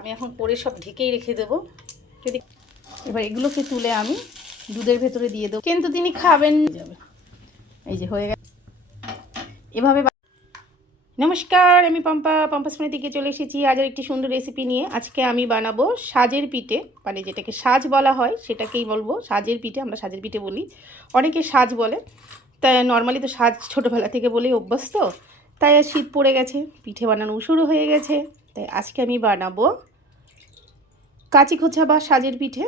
আমি এখন করে সব ঢেকেই রেখে দেবো। যদি এবার এগুলোকে তুলে আমি দুধের ভেতরে দিয়ে দেবো, কিন্তু তিনি খাবেন যাবে। এই যে হয়ে গেছে এভাবে। নমস্কার, আমি পম্পাস ফোনের দিকে চলে এসেছি আজ আর একটি সুন্দর রেসিপি নিয়ে। আজকে আমি বানাবো সাজের পিঠে, মানে যেটাকে সাজ বলা হয় সেটাকেই বলবো সাজের পিঠে। আমরা সাজের পিঠে বলি, অনেকে সাজ বলে। তাই নর্মালি তো সাজ ছোটোবেলা থেকে বলেই অভ্যস্ত। তাই আর শীত পড়ে গেছে, পিঠে বানানো শুরু হয়ে গেছে। তাই আজকে আমি বানাবো কাঁচি খোঁচা বা সাজের পিঠে।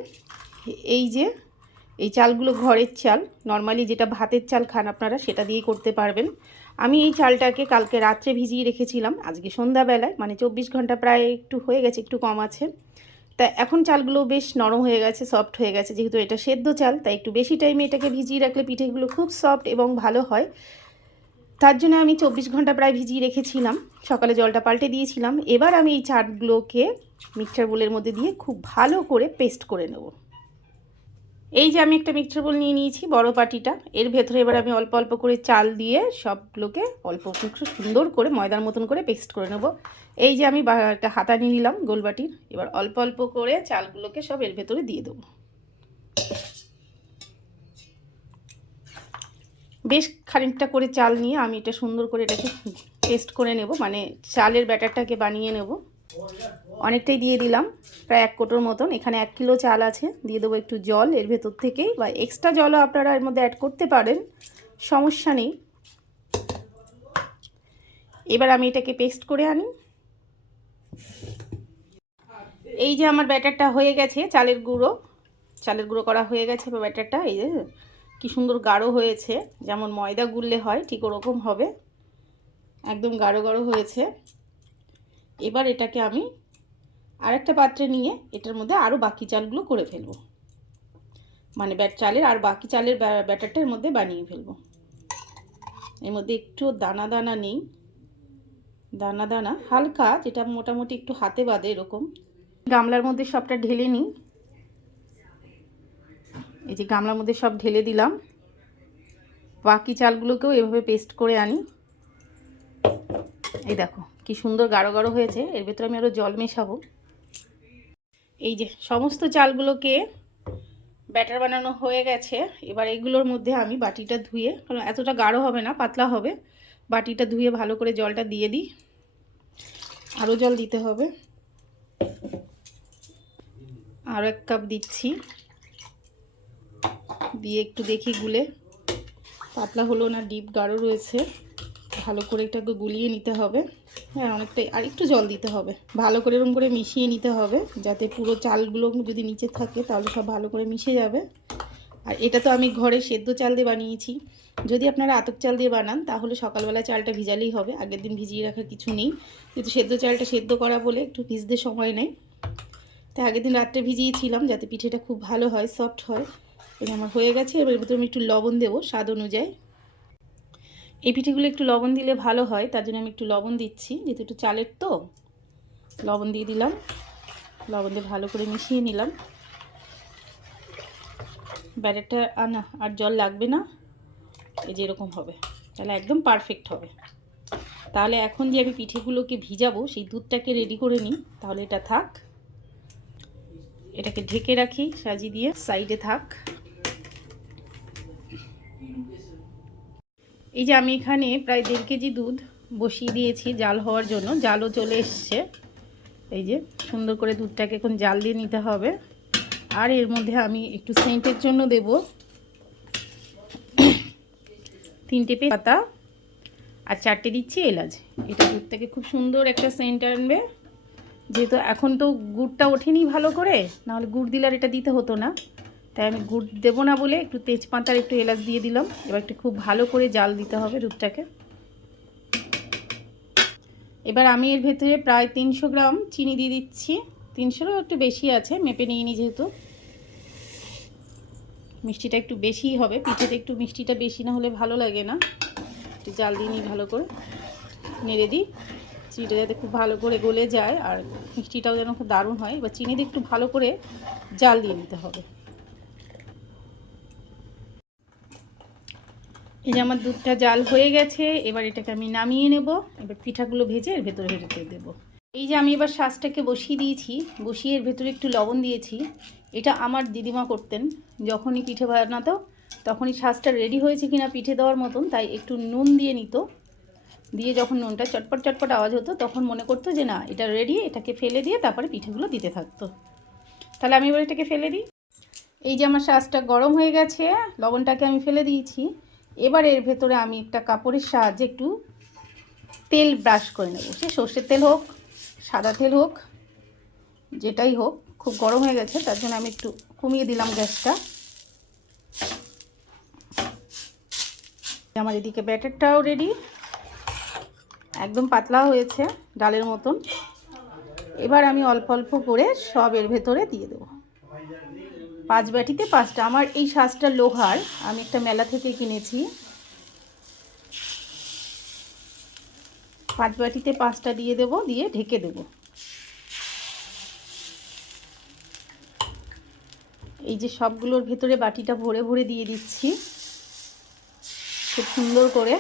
এই চালগুলো ঘরের চাল, নর্মালি যেটা ভাতের চাল খান আপনারা সেটা দিয়েই করতে পারবেন। আমি এই চালটাকে কালকে রাত্রে ভিজিয়ে রেখেছিলাম, আজকে সন্ধ্যাবেলায়, মানে 24 ঘন্টা প্রায় একটু হয়ে গেছে, একটু কম আছে। তা এখন চালগুলো বেশ নরম হয়ে গেছে, সফট হয়ে গেছে। যেহেতু এটা সেদ্ধ চাল, তাই একটু বেশি টাইমে এটাকে ভিজিয়ে রাখলে পিঠেগুলো খুব সফট এবং ভালো হয়। তার জন্য আমি 24 ঘন্টা প্রায় ভিজিয়ে রেখেছিলাম, সকালে জলটা পাল্টে দিয়েছিলাম। এবার আমি এই চালগুলোকে মিক্সচার বোলের মধ্যে দিয়ে খুব ভালো করে পেস্ট করে নেব। এই যে আমি একটা মিক্সচার বোল নিয়ে নিয়েছি, বড় পাটিটা। এর ভেতরে এবার আমি অল্প অল্প করে চাল দিয়ে সবগুলোকে অল্প একটু সুন্দর করে ময়দার মতন করে পেস্ট করে নেব। এই যে আমি একটা হাতা নিয়ে নিলাম গোলবাটির। এবার অল্প অল্প করে চালগুলোকে সব এর ভেতরে দিয়ে দেবো। বেশ খানিকটা করে চাল নিয়ে আমি এটা সুন্দর করে এটাকে পেস্ট করে নেব, মানে চালের ব্যাটারটাকে বানিয়ে নেব। অনেকটাই দিয়ে দিলাম, প্রায় 1 কোটোর মতন। এখানে 1 কিলো চাল আছে। দিয়ে দেবো একটু জল এর ভেতর থেকেই, বা এক্সট্রা জলও আপনারা এর মধ্যে অ্যাড করতে পারেন, সমস্যা নেই। এবার আমি এটাকে পেস্ট করে আনি। এই যে আমার ব্যাটারটা হয়ে গেছে, চালের গুঁড়ো করা হয়ে গেছে ব্যাটারটা। এই যে কি সুন্দর গাঢ় হয়েছে, যেমন ময়দা গুললে হয় ঠিক ওরকম হবে, একদম গাঢ় গাঢ় হয়েছে। এবার এটাকে আমি আরেকটা পাত্রে নিয়ে এটার মধ্যে আরও বাকি চালগুলো করে ফেলবো, মানে চালের আর বাকি চালের ব্যাটারটা এর মধ্যে বানিয়ে ফেলবো। এর মধ্যে একটু দানা দানা নেই, দানা দানা হালকা, যেটা মোটামুটি একটু হাতে বাঁধে এরকম। গামলার মধ্যে সবটা ঢেলে নিই। এই যে গামলার মধ্যে সব ঢেলে দিলাম। বাকি চালগুলোকেও এভাবে পেস্ট করে আনি। এই দেখো কি সুন্দর গাঢ় গাঢ় হয়েছে। এর ভেতরে আমি আরও জল মেশাবো। এই যে সমস্ত চালগুলোকে ব্যাটার বানানো হয়ে গেছে। এবার এগুলোর মধ্যে আমি বাটিটা ধুয়ে, কারণ এতটা গাঢ় হবে না, পাতলা হবে, বাটিটা ধুয়ে ভালো করে জলটা দিয়ে দিই। আরও জল দিতে হবে, আরও 1 কাপ দিচ্ছি। দিয়ে একটু দেখি গুলে পাতলা হলো না ডিপ গাঢ় রয়েছে, ভালো করে এটাকে গুলিয়ে নিতে হবে। হ্যাঁ, অনেকটাই, আর একটু জল দিতে হবে। ভালো করে এরকম করে মিশিয়ে নিতে হবে, যাতে পুরো চালগুলো যদি নিচে থাকে তাহলে সব ভালো করে মিশে যাবে। আর এটা তো আমি ঘরে সেদ্ধ চাল দিয়ে বানিয়েছি। যদি আপনারা আতপ চাল দিয়ে বানান তাহলে সকালবেলা চালটা ভিজালেই হবে, আগের দিন ভিজিয়ে রাখার কিছু নেই। কিন্তু সেদ্ধ চালটা সেদ্ধ করা বলে একটু ভিজতে সময় নেই, তাই আগের দিন রাত্রে ভিজিয়েছিলাম যাতে পিঠেটা খুব ভালো হয়, সফট হয়। এটা আমার হয়ে গেছে। এবার ভিতরে আমি একটু লবণ দেবো স্বাদ অনুযায়ী। এই পিঠেগুলো একটু লবণ দিলে ভালো হয়, তার জন্য আমি একটু লবণ দিচ্ছি, যেহেতু একটু চালের তো লবণ দিয়ে দিলাম। লবণ দিয়ে ভালো করে মিশিয়ে নিলাম। ব্যাটারটা আর জল লাগবে না, এই যে এরকম হবে, তাহলে একদম পারফেক্ট হবে। তাহলে এখন যে আমি পিঠেগুলোকে ভিজাবো সেই দুধটাকে রেডি করে নিই। তাহলে এটা থাক, এটাকে ঢেকে রাখি সাজিয়ে দিয়ে, সাইডে থাক। এই যে আমি এখানে প্রায় 1.5 কেজি দুধ বসিয়ে দিয়েছি জাল হওয়ার জন্য, জালও চলে এসছে। এই যে সুন্দর করে দুধটাকে এখন জাল দিয়ে নিতে হবে। আর এর মধ্যে আমি একটু সেন্টের জন্য দেব 3টে পাতা, আর 4টে দিচ্ছি এলাচ। এটা দুধটাকে খুব সুন্দর একটা সেন্ট আনবে। যেহেতু এখন তো গুড়টা ওঠেনি ভালো করে, নাহলে গুড় দিলে আর এটা দিতে হতো না, তাই আমি গুড় দেবো না বলে একটু তেজপাতা আর একটু এলাচ দিয়ে দিলাম। এবার একটু খুব ভালো করে জাল দিতে হবে দুধটাকে। এবার আমি এর ভেতরে প্রায় 300 গ্রাম চিনি দিয়ে দিচ্ছি। 300-ও একটু বেশি আছে, মেপে নিয়ে নিই, যেহেতু মিষ্টিটা একটু বেশিই হবে। পিঠেতে একটু মিষ্টিটা বেশি না হলে ভালো লাগে না। একটু জাল দিয়ে নিই, ভালো করে নেড়ে দিই, চিনিটা যাতে খুব ভালো করে গলে যায় আর মিষ্টিটাও যেন খুব দারুণ হয়। এবার চিনি দিয়ে একটু ভালো করে জাল দিয়ে নিতে হবে। এই যে আমার দুধটা জাল হয়ে গেছে, এবার এটাকে আমি নামিয়ে নেব। এবার পিঠাগুলো ভেজে এর ভেতরে রেখে দেবো। এই যে আমি এবার শাঁসটাকে বসিয়ে দিয়েছি, বসিয়ে এর ভেতরে একটু লবণ দিয়েছি। এটা আমার দিদিমা করতেন, যখনই পিঠে বানাতো তখনই শাঁসটা রেডি হয়েছে কিনা পিঠে দেওয়ার মতন তাই একটু নুন দিয়ে নিত, দিয়ে যখন নুনটা চটপট চটপট আওয়াজ হতো তখন মনে করতো যে না এটা রেডি, এটাকে ফেলে দিয়ে তারপরে পিঠেগুলো দিতে থাকতো। তাহলে আমি এবার এটাকে ফেলে দিই। এই যে আমার শাঁসটা গরম হয়ে গেছে, লবণটাকে আমি ফেলে দিয়েছি। এবার এর ভেতরে আমি একটা কাপড়ের সাহায্যে একটু তেল ব্রাশ করে নেব, সে সর্ষের তেল হোক সাদা তেল হোক যেটাই হোক। খুব গরম হয়ে গেছে তার জন্য আমি একটু কমিয়ে দিলাম গ্যাসটা। আমার এদিকে ব্যাটারটাও রেডি, একদম পাতলা হয়েছে ডালের মতন। এবার আমি অল্প অল্প করে সব এর ভেতরে দিয়ে দেবো। 5 বাটিতে 5টা। আমার এই শাঁসটা লোহার, আমি একটা মেলা থেকে কিনেছি। 5 বাটিতে 5টা দিয়ে দেবো, দিয়ে ঢেকে দেবো। এই যে সবগুলোর ভেতরে বাটিটা ভরে ভরে দিয়ে দিচ্ছি খুব সুন্দর করে।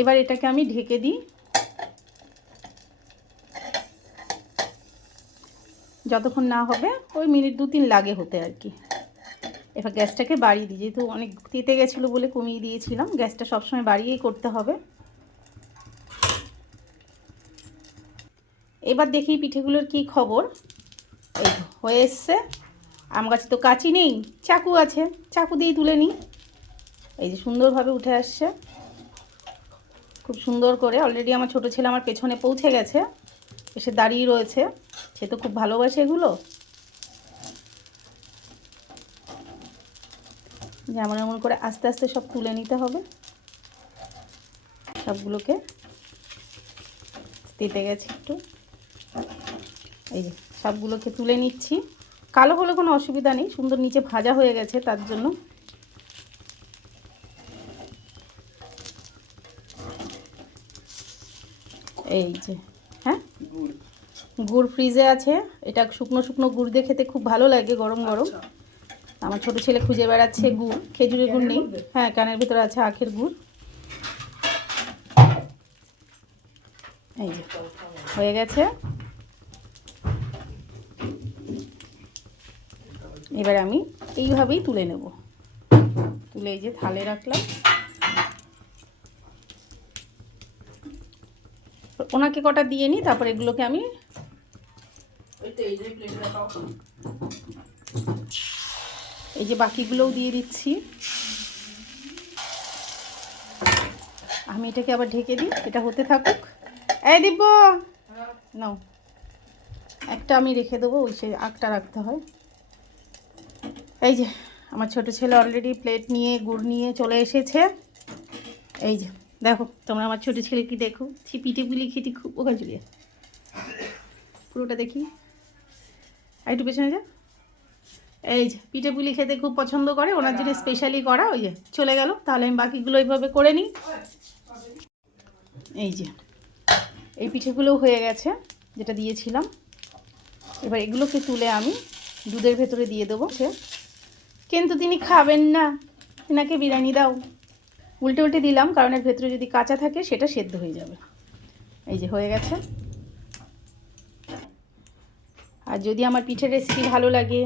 এবার এটাকে আমি ঢেকে দিই যতক্ষণ না হবে, ওই মিনিট 2-3 লাগে হতে আর কি। এবার গ্যাসটাকে বাড়িয়ে দিই, যেহেতু অনেক তেতে গেছিলো বলে কমিয়ে দিয়েছিলাম। গ্যাসটা সবসময় বাড়িয়েই করতে হবে। এবার দেখি পিঠেগুলোর কি খবর। এই হয়ে এসছে। আম গাছে তো কাঁচি নেই, চাকু আছে, চাকু দিয়েই তুলে নিই। এই যে সুন্দরভাবে উঠে আসছে খুব সুন্দর করে। অলরেডি আমার ছোটো ছেলে আমার পেছনে পৌঁছে গেছে, এসে দাঁড়িয়ে রয়েছে। সে তো খুব ভালোবাসে এগুলো। যেমন এমন করে আস্তে আস্তে সব তুলে নিতে হবে। সবগুলোকে তেতে গেছে একটু। এই যে সবগুলোকে তুলে নিচ্ছি। কালো হলে কোনো অসুবিধা নেই, সুন্দর নিচে ভাজা হয়ে গেছে তার জন্য। এই যে হ্যাঁ, গুড় ফ্রিজে আছে। এটা শুকনো শুকনো গুড় দিয়ে খেতে খুব ভালো লাগে গরম গরম। আমার ছোটো ছেলে খুঁজে বেড়াচ্ছে গুড়, খেজুরের গুড় নেই। হ্যাঁ, ক্যানের ভিতরে আছে আখের গুড়। এই যে হয়ে গেছে। এবার আমি এইভাবেই তুলে নেব। তুলে এই যে থালে রাখলাম। ওনাকে কটা দিয়ে নিই, তারপর এগুলোকে আমি এই যে বাকিগুলোও দিয়ে দিচ্ছি। আমি এটাকে আবার ঢেকে দিই, এটা হতে থাকুক। এই দিব নাও, একটা আমি রেখে দেবো, ওই সে আগটা রাখতে হয়। এই যে আমার ছোটো ছেলে অলরেডি প্লেট নিয়ে গুড় নিয়ে চলে এসেছে। এই যে দেখো তোমরা আমার ছোটো ছেলে কি দেখো, সে পিঠে পুলি খেতে খুব ওখানে চলে পুরোটা দেখি, আর একটু পেছনে যা। এই যে পিঠে পুলি খেতে খুব পছন্দ করে, ওনার জন্য স্পেশালি করা। ওই যে চলে গেল। তাহলে আমি বাকিগুলো এইভাবে করে নিই। এই যে এই পিঠেগুলোও হয়ে গেছে যেটা দিয়েছিলাম। এবার এগুলোকে তুলে আমি দুধের ভেতরে দিয়ে দেবো। কিন্তু তিনি খাবেন না, তিনাকে বিরিয়ানি দাও। উল্টে উল্টে দিলাম, কারণ এর ভেতরে যদি কাঁচা থাকে সেটা সেদ্ধ হয়ে যাবে। এই যে হয়ে গেছে। আর যদি আমার পিঠের রেসিপি ভালো লাগে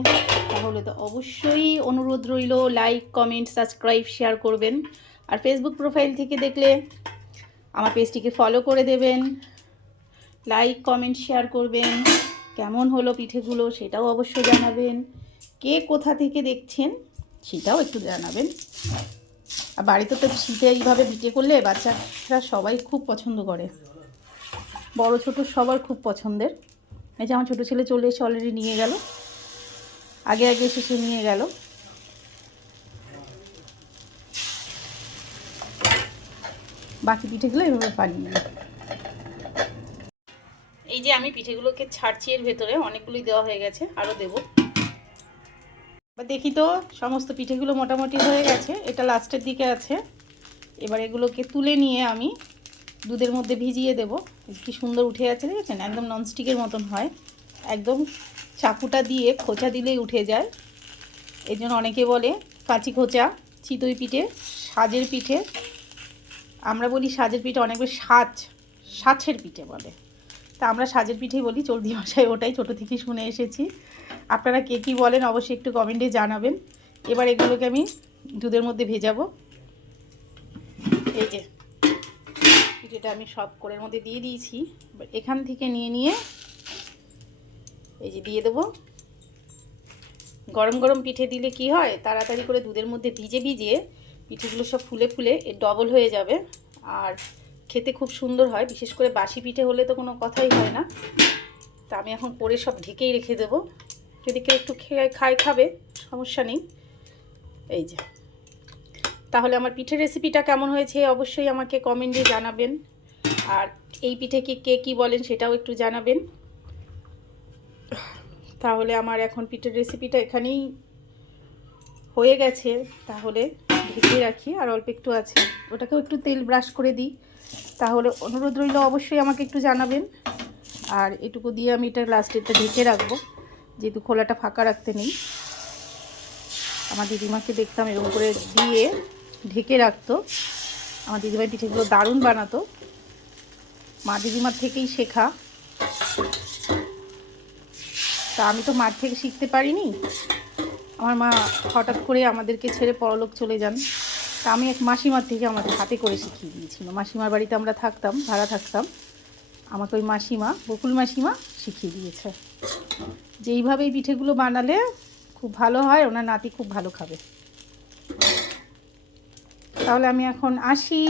তাহলে তো অবশ্যই অনুরোধ রইল, লাইক কমেন্ট সাবস্ক্রাইব শেয়ার করবেন। আর ফেসবুক প্রোফাইল থেকে দেখলে আমার পেজটিকে ফলো করে দেবেন, লাইক কমেন্ট শেয়ার করবেন। কেমন হলো পিঠেগুলো সেটাও অবশ্যই জানাবেন। কে কোথা থেকে দেখছেন সেটাও একটু জানাবেন। আর বাড়িতে তো শীতে এইভাবে পিঠে করলে বাচ্চারা সবাই খুব পছন্দ করে, বড় ছোট সবার খুব পছন্দের। এই যে আমার ছোটো ছেলে চলে এসে অলরেডি নিয়ে গেল, আগে আগে এসে সে নিয়ে গেল। বাকি পিঠেগুলো এভাবে বানিয়ে নিই। এই যে আমি পিঠেগুলোকে ছাড়ছি, এর ভেতরে অনেকগুলোই দেওয়া হয়ে গেছে, আরও দেবো। বা দেখি তো সমস্ত পিঠেগুলো মোটামুটি হয়ে গেছে, এটা লাস্টের দিকে আছে। এবার এগুলোকে তুলে নিয়ে আমি দুধের মধ্যে ভিজিয়ে দেব। কি সুন্দর উঠে আছে দেখেছেন, একদম ননস্টিকের মতন হয়। একদম চাকুটা দিয়ে খোঁচা দিলেই উঠে যায়। এই জন্য অনেকে বলে কাঁচি খোঁচা চিতই পিঠে, সাজের পিঠে। আমরা বলি সাজের পিঠে, অনেক বেশ সাজের পিঠে বলে, তা আমরা সাজের পিঠেই বলি। চলতি ভাষায় ওটাই ছোটো থেকেই শুনে এসেছি। আপনারা কে কী বলেন অবশ্যই একটু কমেন্টে জানাবেন। এবার এগুলোকে আমি দুধের মধ্যে ভেজাবো। এই যে পিঠেটা আমি সব কোলের মধ্যে দিয়ে দিয়েছি। এবার এখান থেকে নিয়ে এই যে দিয়ে দেবো। গরম গরম পিঠে দিলে কি হয়, তাড়াতাড়ি করে দুধের মধ্যে ভিজে পিঠেগুলো সব ফুলে ডবল হয়ে যাবে, আর খেতে খুব সুন্দর হয়। বিশেষ করে বাসি পিঠে হলে তো কোনো কথাই হয় না। তা আমি এখন করে সব ঢেকেই রেখে দেবো। যদি কেউ একটু খাবে, সমস্যা নেই। এই যে, তাহলে আমার পিঠের রেসিপিটা কেমন হয়েছে অবশ্যই আমাকে কমেন্টে জানাবেন। আর এই পিঠেকে কে কী বলেন সেটাও একটু জানাবেন। তাহলে আমার এখন পিঠের রেসিপিটা এখানেই হয়ে গেছে। তাহলে ঢেকে রাখি, আর অল্প একটু আছে, ওটাকেও একটু তেল ব্রাশ করে দিই। তাহলে অনুরোধ রইল অবশ্যই আমাকে একটু জানাবেন। আর এটুকু দিয়ে আমি এটা লাস্টেরটা ঢেকে রাখবো, যেহেতু খোলাটা ফাঁকা রাখতে নেই। আমার দিদিমাকে দেখতাম এরকম করে দিয়ে ঢেকে রাখতো। আমার দিদিমার পিঠেগুলো দারুণ বানাতো, মা দিদিমার থেকেই শেখা। তা আমি তো মার থেকে শিখতে পারিনি। আমার মা হঠাৎ করে আমাদেরকে ছেড়ে পরলোক চলে যান। তা আমি এক মাসিমার থেকে আমাদের হাতে করে শিখিয়ে দিয়েছিল। মাসিমার বাড়িতে আমরা থাকতাম, ভাড়া থাকতাম। আমাকে ওই মাসিমা, বকুল মাসিমা শিখিয়ে দিয়েছে যে এইভাবেই পিঠেগুলো বানালে খুব ভালো হয়, ওনার নাতি খুব ভালো খাবে। তাহলে আমি এখন আসি।